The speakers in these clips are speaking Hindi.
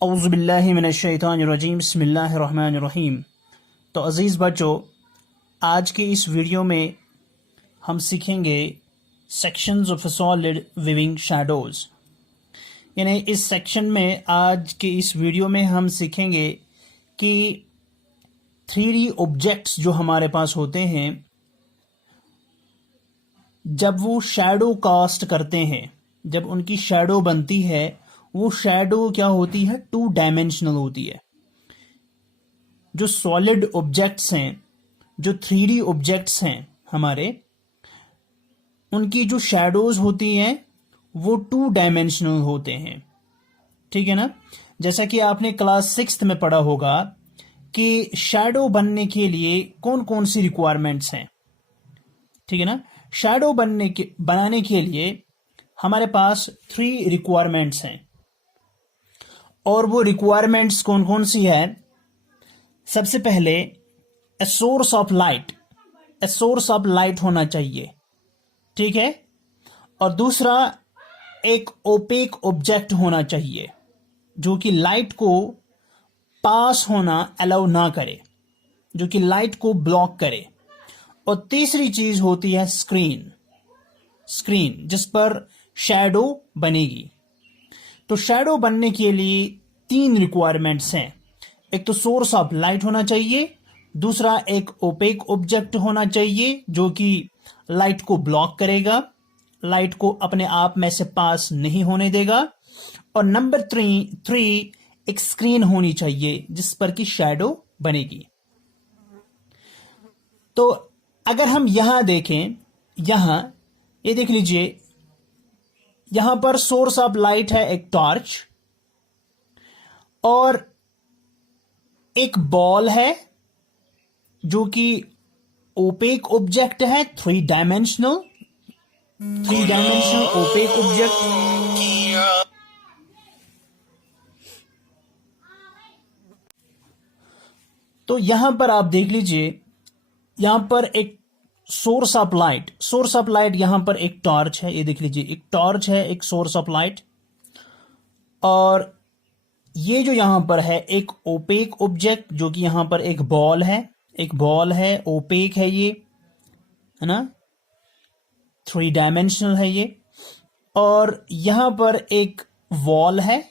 औज़ुबिल्लाहि मिनश्शैतानिर्रजीम बिस्मिल्लाहिर्रहमानिर्रहीम। तो अज़ीज़ बच्चों, आज के इस वीडियो में हम सीखेंगे sections of solid viewing shadows. यानी इस सेक्शन में आज के इस वीडियो में हम सीखेंगे कि 3D ऑब्जेक्ट्स जो हमारे पास होते हैं, जब वो शैडो कास्ट करते हैं, जब उनकी शैडो बनती है, वो शैडो क्या होती है? 2 डायमेंशनल होती है। जो सॉलिड ऑब्जेक्ट्स हैं, जो 3D ऑब्जेक्ट्स हैं हमारे, उनकी जो शैडोज होती हैं वो 2 डायमेंशनल होते हैं। ठीक है ना? जैसा कि आपने क्लास 6th में पढ़ा होगा कि शैडो बनने के लिए कौन कौन सी रिक्वायरमेंट्स हैं। ठीक है ना? शैडो बनाने के लिए हमारे पास 3 रिक्वायरमेंट्स हैं। और वो रिक्वायरमेंट्स कौन कौन सी है? सबसे पहले a source of light, a source of light होना चाहिए। ठीक है? और दूसरा, एक ओपेक ऑब्जेक्ट होना चाहिए जो कि लाइट को पास होना अलाउ ना करे, जो कि लाइट को ब्लॉक करे। और तीसरी चीज होती है स्क्रीन, स्क्रीन जिस पर शैडो बनेगी। तो शैडो बनने के लिए 3 रिक्वायरमेंट्स हैं। एक तो सोर्स ऑफ लाइट होना चाहिए, दूसरा एक ओपेक ऑब्जेक्ट होना चाहिए जो कि लाइट को ब्लॉक करेगा, लाइट को अपने आप में से पास नहीं होने देगा, और नंबर 3 एक स्क्रीन होनी चाहिए जिस पर की शैडो बनेगी। तो अगर हम यहां देखें, यहां ये देख लीजिए, यहां पर सोर्स ऑफ लाइट है एक टॉर्च, और एक बॉल है जो कि ओपेक ऑब्जेक्ट है, 3 डायमेंशनल ओपेक ऑब्जेक्ट। तो यहां पर आप देख लीजिए, यहां पर एक source of light, source of light यहां पर एक टॉर्च है। ये देख लीजिए, एक टॉर्च है, एक सोर्स ऑफ लाइट। और ये जो यहां पर है एक ओपेक ऑब्जेक्ट जो कि यहां पर एक बॉल है, एक बॉल है, ओपेक है, ये है ना, 3 डायमेंशनल है ये। और यहां पर एक वॉल है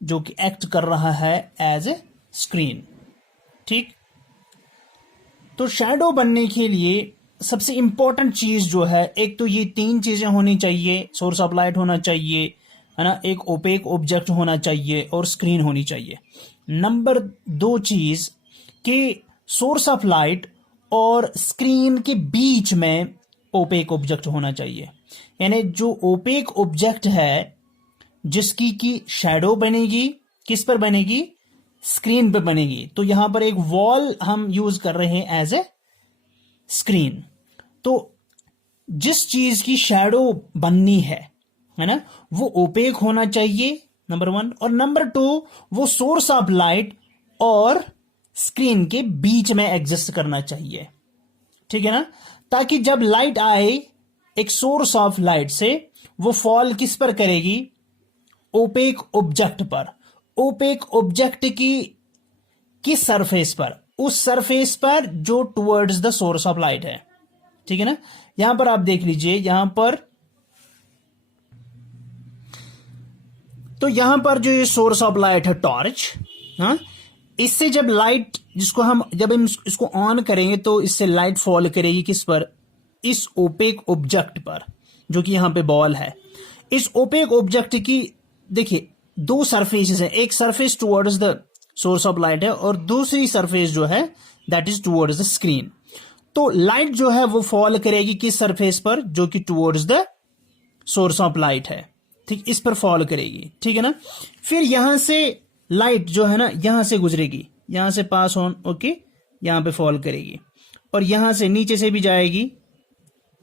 जो कि एक्ट कर रहा है एज ए स्क्रीन। ठीक? तो शैडो बनने के लिए सबसे इंपॉर्टेंट चीज जो है, एक तो ये 3 चीजें होनी चाहिए, सोर्स ऑफ लाइट होना चाहिए, है ना, एक ओपेक ऑब्जेक्ट होना चाहिए, और स्क्रीन होनी चाहिए। नंबर 2 चीज कि सोर्स ऑफ लाइट और स्क्रीन के बीच में ओपेक ऑब्जेक्ट होना चाहिए। यानी जो ओपेक ऑब्जेक्ट है जिसकी की शैडो बनेगी, किस पर बनेगी? स्क्रीन पर बनेगी। तो यहां पर एक वॉल हम यूज कर रहे हैं एज ए स्क्रीन। तो जिस चीज की शैडो बननी है ना, वो ओपेक होना चाहिए, नंबर 1। और नंबर 2, वो सोर्स ऑफ लाइट और स्क्रीन के बीच में एग्जिस्ट करना चाहिए। ठीक है ना? ताकि जब लाइट आए एक सोर्स ऑफ लाइट से, वो फॉल किस पर करेगी? ओपेक ऑब्जेक्ट पर। ओपेक ऑब्जेक्ट की सरफेस पर, उस सरफेस पर जो towards the source of light है। ठीक है ना? यहां पर आप देख लीजिए, यहां पर, तो यहां पर जो ये सोर्स ऑफ लाइट है टॉर्च, हाँ, इससे जब लाइट, जब हम इसको ऑन करेंगे तो इससे लाइट फॉल करेगी किस पर? इस ओपेक ऑब्जेक्ट पर जो कि यहां पे बॉल है। इस ओपेक ऑब्जेक्ट की देखिए 2 सरफेसेस हैं, एक surface towards the source of light है और दूसरी सरफेस जो है that is towards the screen. तो लाइट जो है वो फॉल करेगी किस सरफेस पर? जो कि towards the source of light है। ठीक, इस पर फॉल करेगी। ठीक है ना? फिर यहां से लाइट जो है ना, यहां से गुजरेगी, यहां से पास ऑन ओके, यहां पे फॉल करेगी, और यहां से नीचे से भी जाएगी।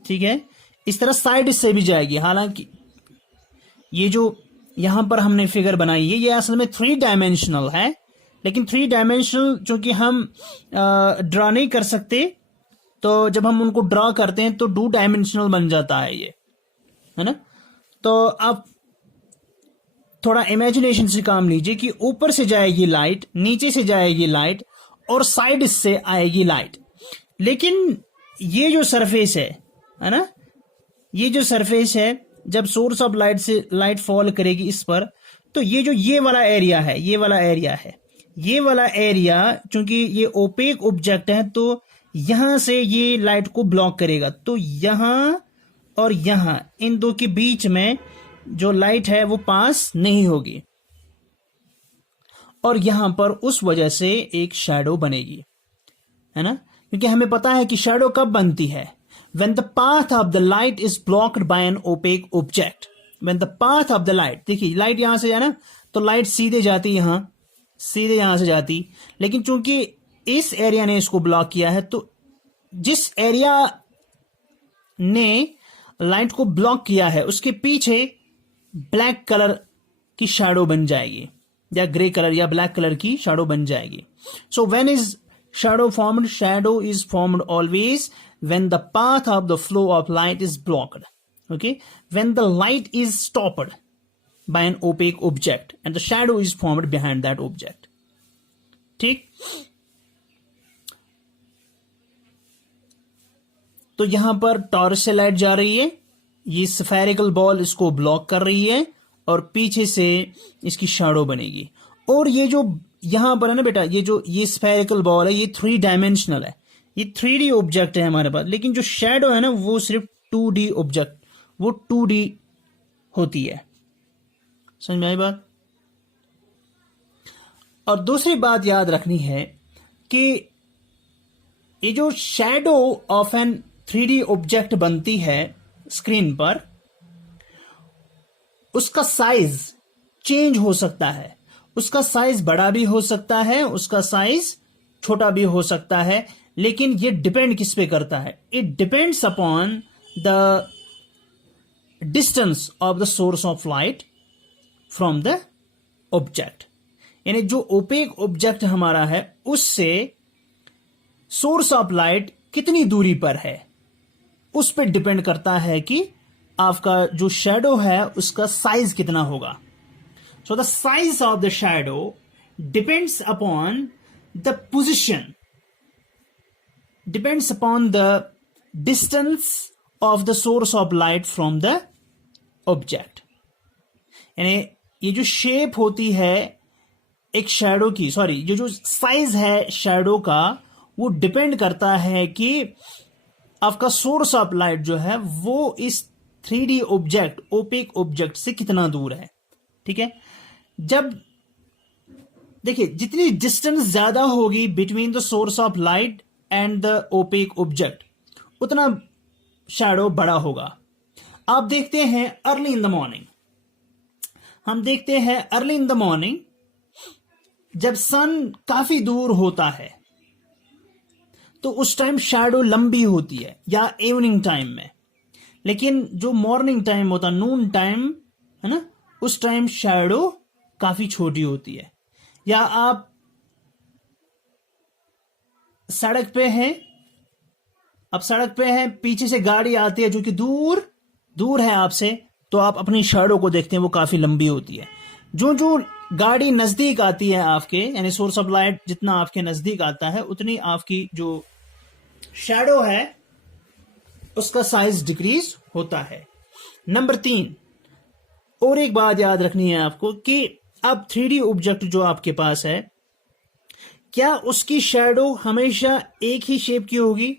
ठीक है? इस तरह साइड से भी जाएगी। हालांकि ये जो यहां पर हमने फिगर बनाई है, ये असल में 3 डायमेंशनल है, लेकिन 3 डायमेंशनल जो कि हम ड्रा नहीं कर सकते, तो जब हम उनको ड्रा करते हैं तो 2 डायमेंशनल बन जाता है ये, है ना? तो अब थोड़ा इमेजिनेशन से काम लीजिए कि ऊपर से जाएगी लाइट, नीचे से जाएगी लाइट और साइड से आएगी लाइट। लेकिन ये जो सरफेस है ना, ये जो सरफेस है, जब सोर्स ऑफ लाइट से लाइट फॉल करेगी इस पर, तो ये वाला एरिया है, ये वाला एरिया है, ये वाला एरिया चूंकि ये ओपेक ऑब्जेक्ट है तो यहां से ये लाइट को ब्लॉक करेगा। तो यहां और यहां इन दो के बीच में जो लाइट है वो पास नहीं होगी और यहां पर उस वजह से एक शैडो बनेगी, है ना। क्योंकि हमें पता है कि शैडो कब बनती है, when the path of the light is blocked by an opaque object। when the path of the light, देखिए लाइट यहां से है ना, तो लाइट सीधे जाती यहां, सीधे यहां से जाती, लेकिन चूंकि इस एरिया ने इसको ब्लॉक किया है तो जिस एरिया ने लाइट को ब्लॉक किया है उसके पीछे ब्लैक कलर की शैडो बन जाएगी या ग्रे कलर या ब्लैक कलर की शैडो बन जाएगी। So when is shadow formed? Shadow is formed always when the path of the flow of light is blocked, okay, when the light is stopped by an opaque object and the shadow is formed behind that object। ठीक, तो यहां पर टॉर्च से लाइट जा रही है, ये स्फेरिकल बॉल इसको ब्लॉक कर रही है और पीछे से इसकी शैडो बनेगी। और ये जो यहां पर है ना बेटा, ये स्फेरिकल बॉल है, ये 3 डायमेंशनल है, ये 3D ऑब्जेक्ट है हमारे पास, लेकिन जो शैडो है ना वो सिर्फ 2D ऑब्जेक्ट, वो 2D होती है। समझ में आई बात? और दूसरी बात याद रखनी है कि ये जो shadow of N 3D object बनती है स्क्रीन पर, उसका साइज चेंज हो सकता है, उसका साइज बड़ा भी हो सकता है, उसका साइज छोटा भी हो सकता है, लेकिन ये डिपेंड किस पे करता है? It depends upon the distance of the source of light from the object. यानी जो ओपेक ऑब्जेक्ट हमारा है उससे सोर्स ऑफ लाइट कितनी दूरी पर है, उस पर डिपेंड करता है कि आपका जो शैडो है उसका साइज कितना होगा। So the size of the shadow depends upon the position, depends upon the distance of the source of light from the object। यानी ये जो शेप होती है एक शैडो की, सॉरी जो साइज है शैडो का, वो डिपेंड करता है कि आपका सोर्स ऑफ लाइट जो है वो इस 3D ऑब्जेक्ट, ओपेक ऑब्जेक्ट से कितना दूर है। ठीक है, जब देखिए जितनी डिस्टेंस ज्यादा होगी between the source of light and the opaque object, उतना शैडो बड़ा होगा। आप देखते हैं अर्ली इन द मॉर्निंग, हम देखते हैं अर्ली इन द मॉर्निंग जब सन काफी दूर होता है तो उस टाइम शैडो लंबी होती है, या इवनिंग टाइम में। लेकिन जो मॉर्निंग टाइम होता है, नून टाइम है ना, उस टाइम शैडो काफी छोटी होती है। या आप सड़क पे हैं, अब सड़क पे हैं, पीछे से गाड़ी आती है जो कि दूर है आपसे, तो आप अपनी शैडो को देखते हैं वो काफी लंबी होती है। जो गाड़ी नजदीक आती है आपके, यानी सोर्स ऑफ लाइट जितना आपके नजदीक आता है उतनी आपकी जो शैडो है उसका साइज डिक्रीज होता है। नंबर 3, और एक बात याद रखनी है आपको कि अब 3D ऑब्जेक्ट जो आपके पास है, क्या उसकी शैडो हमेशा एक ही शेप की होगी,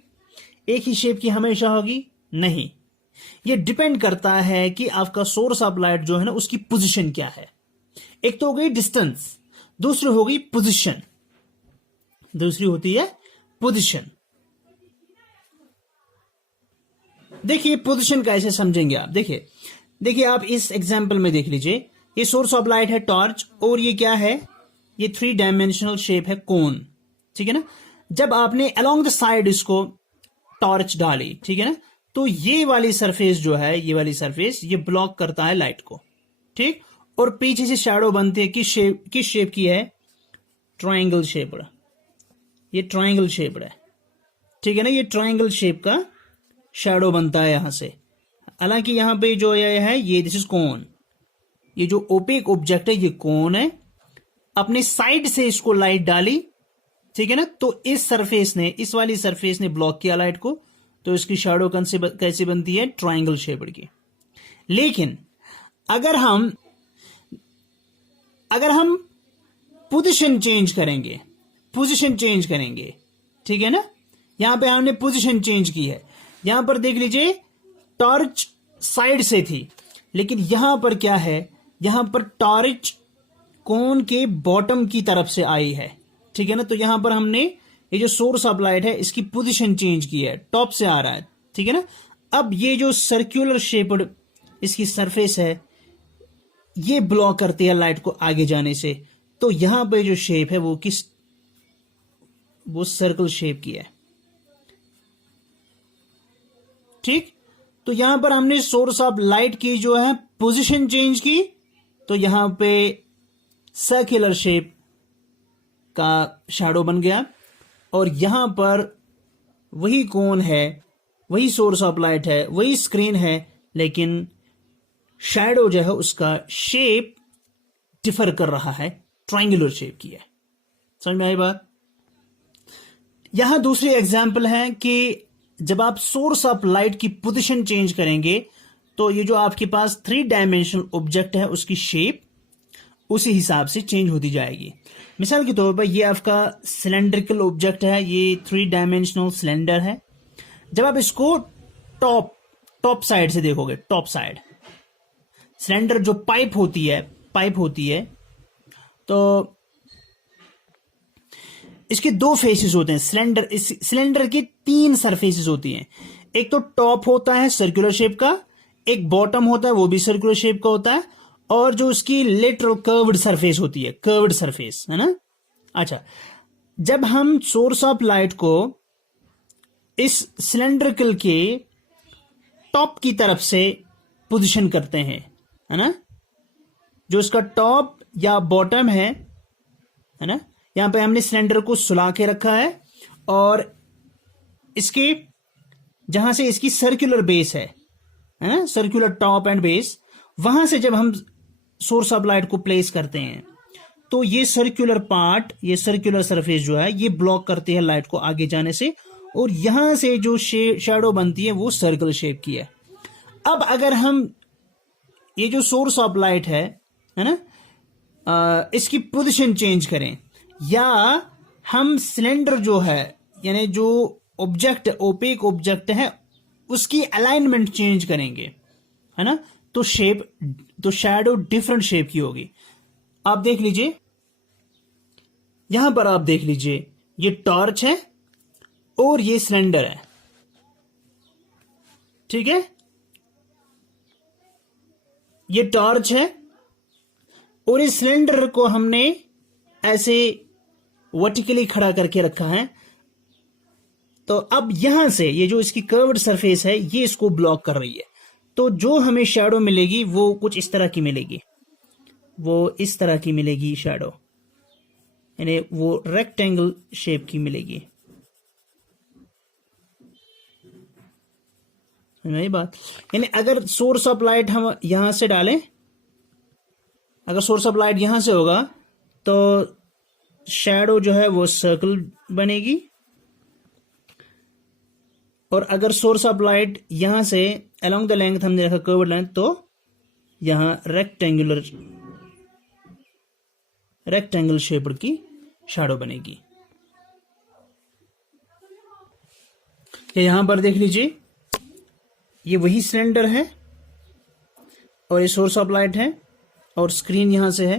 एक ही शेप की हमेशा होगी? नहीं, ये डिपेंड करता है कि आपका सोर्स ऑफ लाइट जो है ना उसकी पोजीशन क्या है। एक तो हो गई डिस्टेंस, दूसरी हो गई पोजीशन, दूसरी होती है पोजीशन। देखिए पोजीशन कैसे समझेंगे आप, देखिए आप इस एग्जांपल में देख लीजिए, ये सोर्स ऑफ लाइट है टॉर्च, और ये क्या है, ये 3 डायमेंशनल शेप है कोन। ठीक है ना, जब आपने अलोंग द साइड इसको टॉर्च डाली, ठीक है ना, तो ये वाली सरफेस जो है, ये वाली सरफेस ये ब्लॉक करता है लाइट को, ठीक, और पीछे से शैडो बनती है। किस शेप की है? ट्रायंगल शेप्ड, ये ट्रायंगल शेप्ड है, ठीक है ना, ये ट्रायंगल शेप का शैडो बनता है यहां से। हालांकि यहां पे जो ये है, ये दिस इज कोन, ये जो ओपेक ऑब्जेक्ट है ये कौन है, अपने साइड से इसको लाइट डाली, ठीक है ना, तो इस सरफेस ने, इस वाली सरफेस ने ब्लॉक किया लाइट को, तो इसकी शैडो कैसे बनती है, ट्रायंगल शेप्ड की। लेकिन अगर हम पोजीशन चेंज करेंगे, ठीक है ना, यहां पे हमने पोजीशन चेंज की है, यहां पर देख लीजिए टॉर्च साइड से थी, लेकिन यहां पर क्या है, यहां पर टॉर्च कोन के बॉटम की तरफ से आई है, ठीक है ना, तो यहां पर हमने ये जो सोर्स ऑफ लाइट है इसकी पोजीशन चेंज की है, टॉप से आ रहा है, ठीक है ना। अब ये जो सर्कुलर शेप्ड इसकी सरफेस है ये ब्लॉक करती है लाइट को आगे जाने से, तो यहां पे जो शेप है वो सर्कल शेप की है, ठीक। तो यहां पर हमने सोर्स ऑफ लाइट की जो है पोजीशन चेंज की, तो यहां पे सर्कुलर शेप का शैडो बन गया, और यहां पर वही कोन है, वही सोर्स ऑफ लाइट है, वही स्क्रीन है, लेकिन शैडो जो है उसका शेप डिफर कर रहा है, ट्रायंगुलर शेप की है। समझ में आई बात। यहां दूसरी एग्जांपल है कि जब आप सोर्स ऑफ लाइट की पोजीशन चेंज करेंगे तो ये जो आपके पास 3 डायमेंशनल ऑब्जेक्ट है उसकी शेप उसी हिसाब से चेंज होती जाएगी। मिसाल के तौर पर ये आपका सिलेंड्रिकल ऑब्जेक्ट है, ये 3 डायमेंशनल सिलेंडर है। जब आप इसको टॉप साइड से देखोगे, टॉप साइड सिलेंडर जो पाइप होती है, तो इसके 2 फेसेस होते हैं। सिलेंडर की 3 सरफेसेस होती हैं। एक तो टॉप होता है सर्कुलर शेप का, एक बॉटम होता है वो भी सर्कुलर शेप का होता है, और जो उसकी लेटरल कर्व्ड सरफेस होती है, कर्व्ड सरफेस है ना। अच्छा, जब हम सोर्स ऑफ लाइट को इस सिलेंड्रिकल के टॉप की तरफ से पोजीशन करते हैं, है ना, जो इसका टॉप या बॉटम है ना, यहां पे हमने सिलेंडर को सुला के रखा है, और इसके जहां से इसकी सर्कुलर बेस है ना, सर्कुलर टॉप एंड बेस, वहां से जब हम सोर्स ऑफ लाइट को प्लेस करते हैं तो ये सर्कुलर पार्ट, ये सर्कुलर सरफेस जो है ये ब्लॉक करती है लाइट को आगे जाने से, और यहां से जो शैडो बनती है वो सर्कल शेप की है। अब अगर हम ये जो सोर्स ऑफ लाइट है ना, इसकी पोजीशन चेंज करें, या हम सिलेंडर जो है यानी जो ऑब्जेक्ट, ओपेक ऑब्जेक्ट है, उसकी अलाइनमेंट चेंज करेंगे, है ना, तो शैडो डिफरेंट शेप की होगी। आप देख लीजिए, यहां पर आप देख लीजिए, ये टॉर्च है और ये सिलेंडर है, ठीक है, ये टॉर्च है और इस सिलेंडर को हमने ऐसे वर्टिकली खड़ा करके रखा है। तो अब यहां से ये जो इसकी कर्व्ड सरफेस है ये इसको ब्लॉक कर रही है, तो जो हमें शैडो मिलेगी वो कुछ इस तरह की मिलेगी, वो इस तरह की मिलेगी शैडो, यानी वो रेक्टेंगल शेप की मिलेगी। नहीं बात, यानी अगर सोर्स ऑफ लाइट हम यहां से डालें, अगर सोर्स ऑफ लाइट यहां से होगा तो शैडो जो है वो सर्कल बनेगी, और अगर सोर्स ऑफ लाइट यहां से अलोंग द लेंथ हमने रखा कर्व्ड लेंथ, तो यहां रेक्टेंगल शेप्ड की शैडो बनेगी। यहां पर देख लीजिए, ये वही सिलेंडर है और ये सोर्स ऑफ लाइट है और स्क्रीन यहां से है।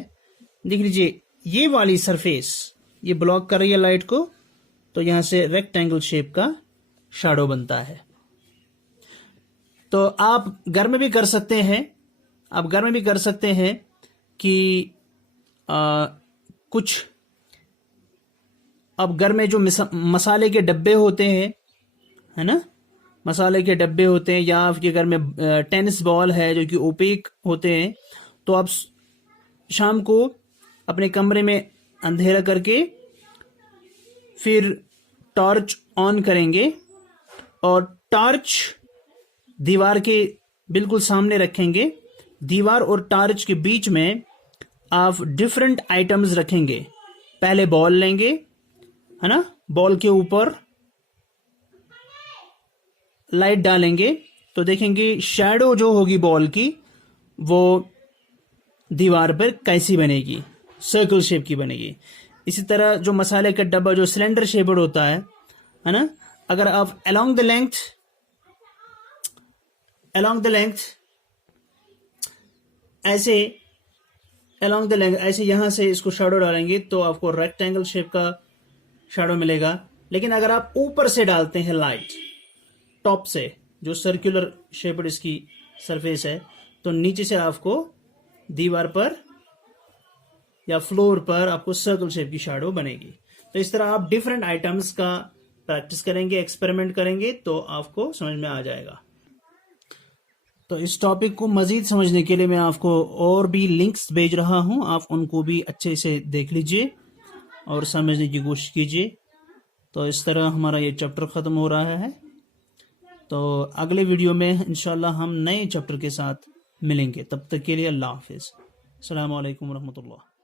देख लीजिए, ये वाली सरफेस ये ब्लॉक कर रही है लाइट को, तो यहां से रेक्टेंगल शेप का शैडो बनता है। तो आप घर में भी कर सकते हैं, कि कुछ अब घर में जो मसाले के डब्बे होते हैं, है ना, मसाले के डब्बे होते हैं, या आपके घर में टेनिस बॉल है जो कि ओपेक होते हैं, तो आप शाम को अपने कमरे में अंधेरा करके फिर टॉर्च ऑन करेंगे और टॉर्च दीवार के बिल्कुल सामने रखेंगे, दीवार और टार्च के बीच में आप डिफरेंट आइटम्स रखेंगे। पहले बॉल लेंगे, है ना, बॉल के ऊपर लाइट डालेंगे तो देखेंगे शैडो जो होगी बॉल की वो दीवार पर कैसी बनेगी, सर्कल शेप की बनेगी। इसी तरह जो मसाले का डब्बा जो सिलेंडर शेप्ड होता है ना, अगर आप अलोंग द लेंथ ऐसे यहां से इसको शैडो डालेंगे तो आपको रेक्टेंगल शेप का शैडो मिलेगा। लेकिन अगर आप ऊपर से डालते हैं लाइट, टॉप से जो सर्कुलर शेप्ड इसकी सरफेस है, तो नीचे से आपको दीवार पर या फ्लोर पर आपको सर्कल शेप की शैडो बनेगी। तो इस तरह आप डिफरेंट आइटम्स का प्रैक्टिस करेंगे, एक्सपेरिमेंट करेंगे तो आपको समझ में आ जाएगा। तो इस टॉपिक को मजीद समझने के लिए मैं आपको और भी लिंक्स भेज रहा हूं, आप उनको भी अच्छे से देख लीजिए और समझने की कोशिश कीजिए। तो इस तरह हमारा ये चैप्टर ख़त्म हो रहा है। तो अगले वीडियो में इंशाल्लाह हम नए चैप्टर के साथ मिलेंगे। तब तक के लिए अल्लाह हाफिज़। अस्सलामु अलैकुम रहमतुल्लाह।